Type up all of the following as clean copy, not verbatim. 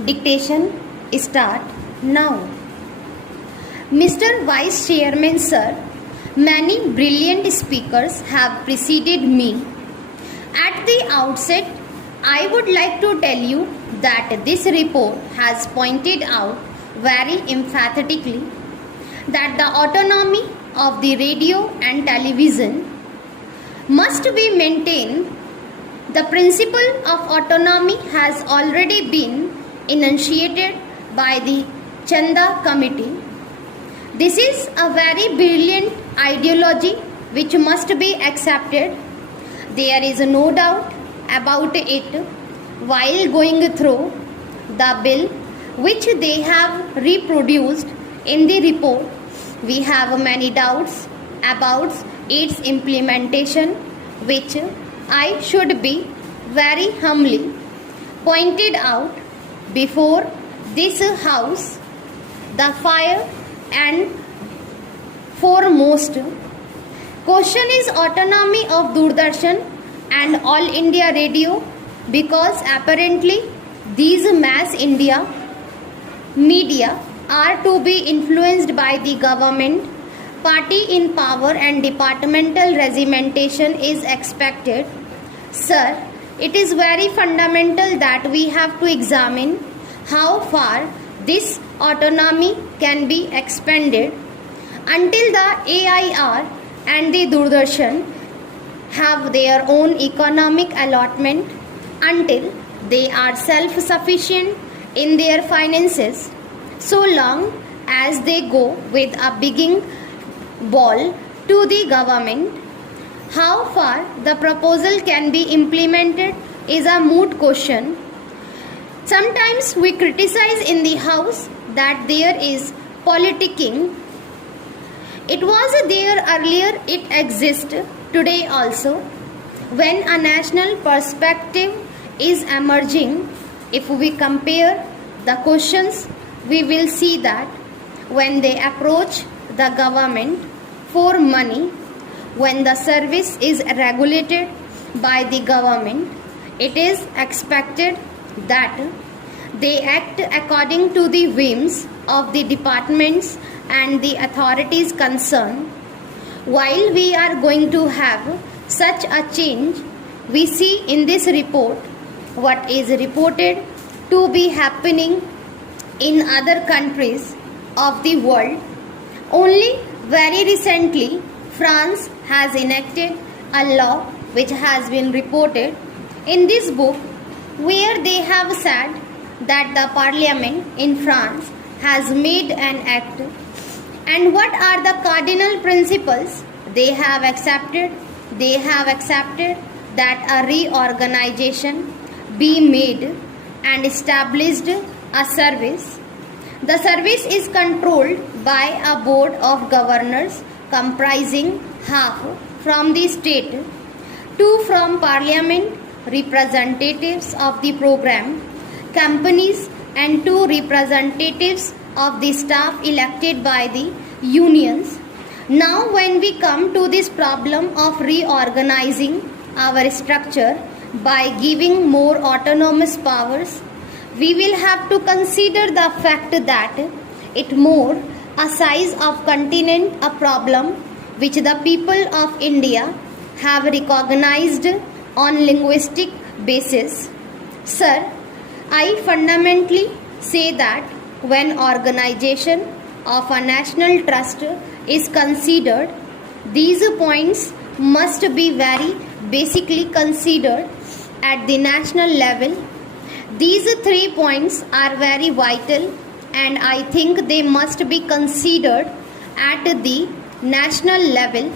Dictation start now. Mr. Vice Chairman Sir, many brilliant speakers have preceded me. At the outset, I would like to tell you that this report has pointed out very emphatically that the autonomy of the radio and television must be maintained. The principle of autonomy has already been enunciated by the Chanda Committee. This is a very brilliant ideology which must be accepted. There is no doubt about it. While going through the bill which they have reproduced in the report, we have many doubts about its implementation, which I should be very humbly pointed out before this house. The fire and foremost question is autonomy of Doordarshan and All India Radio, because apparently these mass India media are to be influenced by the government. Party in power and departmental regimentation is expected. Sir, it is very fundamental that we have to examine how far this autonomy can be expanded. Until the AIR and the Doordarshan have their own economic allotment, until they are self-sufficient in their finances, so long as they go with a begging bowl to the government, how far the proposal can be implemented is a moot question. Sometimes we criticize in the House that there is politicking. It was there earlier, it exists today also. When a national perspective is emerging, if we compare the questions, we will see that when they approach the government for money, when the service is regulated by the government, it is expected that they act according to the whims of the departments and the authorities concerned. While we are going to have such a change, we see in this report what is reported to be happening in other countries of the world. Only very recently, France has enacted a law which has been reported in this book, where they have said that the parliament in France has made an act, and what are the cardinal principles they have accepted? They have accepted that a reorganization be made and established a service. The service is controlled by a board of governors comprising half from the state, 2 from parliament, representatives of the program companies, and 2 representatives of the staff elected by the unions. Now when we come to this problem of reorganizing our structure by giving more autonomous powers, we will have to consider the fact that it more a size of continent, a problem which the people of India have recognized on linguistic basis. Sir, I fundamentally say that when organization of a national trust is considered, these points must be very basically considered at the national level. These 3 points are very vital, and I think they must be considered at the national level.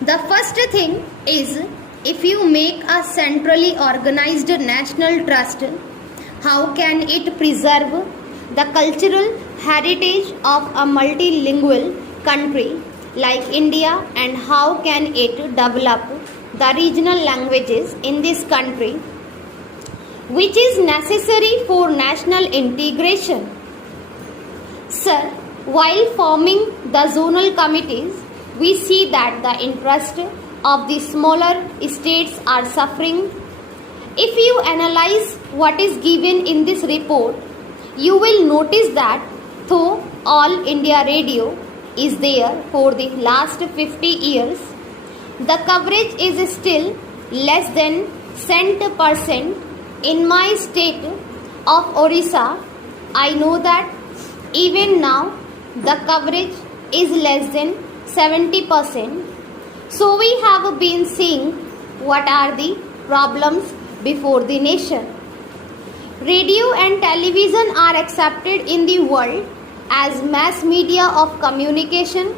The first thing is, if you make a centrally organized national trust, how can it preserve the cultural heritage of a multilingual country like India, and how can it develop the regional languages in this country, which is necessary for national integration? Sir, while forming the zonal committees, we see that the interest of the smaller states are suffering. If you analyze what is given in this report, you will notice that though All India Radio is there for the last 50 years, the coverage is still less than cent% in my state of Orissa. I know that even now the coverage is less than 70%. So we have been seeing what are the problems before the nation. Radio and television are accepted in the world as mass media of communication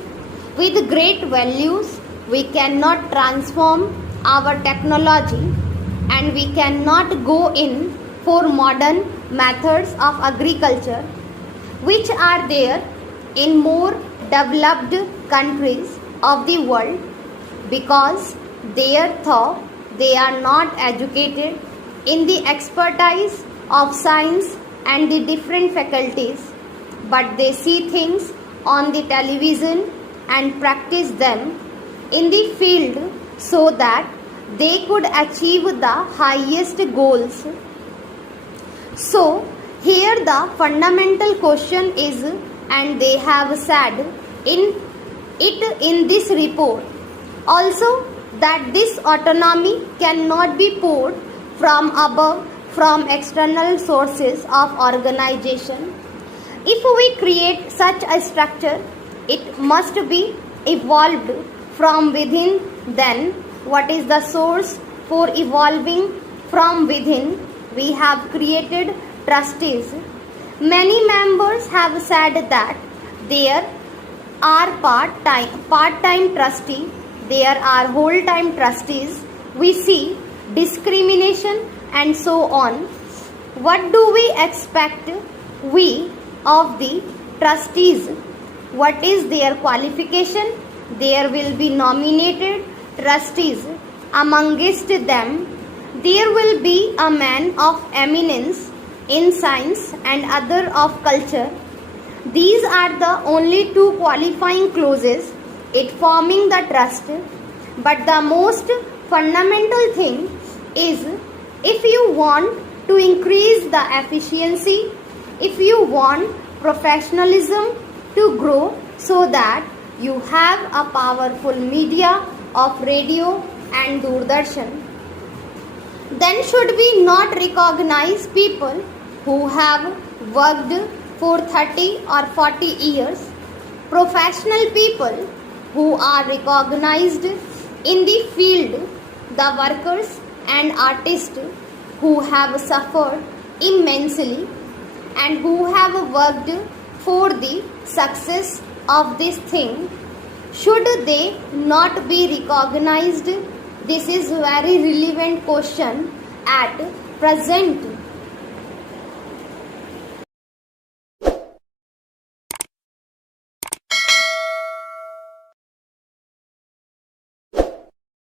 with great values. We cannot transform our technology and we cannot go in for modern methods of agriculture which are there in more developed countries of the world, because though they are not educated in the expertise of science and the different faculties, but they see things on the television and practice them in the field so that they could achieve the highest goals. So here the fundamental question is, and they have said in this report also, that this autonomy cannot be poured from above, from external sources of organization. If we create such a structure, it must be evolved from within. Then what is the source for evolving from within? We have created trustees. Many members have said that there are part-time trustee, there are whole-time trustees. We see discrimination and so on. What do we expect we of the trustees? What is their qualification? There will be nominated trustees. Amongst them, there will be a man of eminence in science and other of culture. These are the only two qualifying clauses it forming the trust. But the most fundamental thing is, if you want to increase the efficiency, if you want professionalism to grow so that you have a powerful media of radio and Doordarshan, then should we not recognize people who have worked for 30 or 40 years, professional people who are recognized in the field, the workers and artists who have suffered immensely and who have worked for the success of this thing? Should they not be recognized? This is very relevant question at present.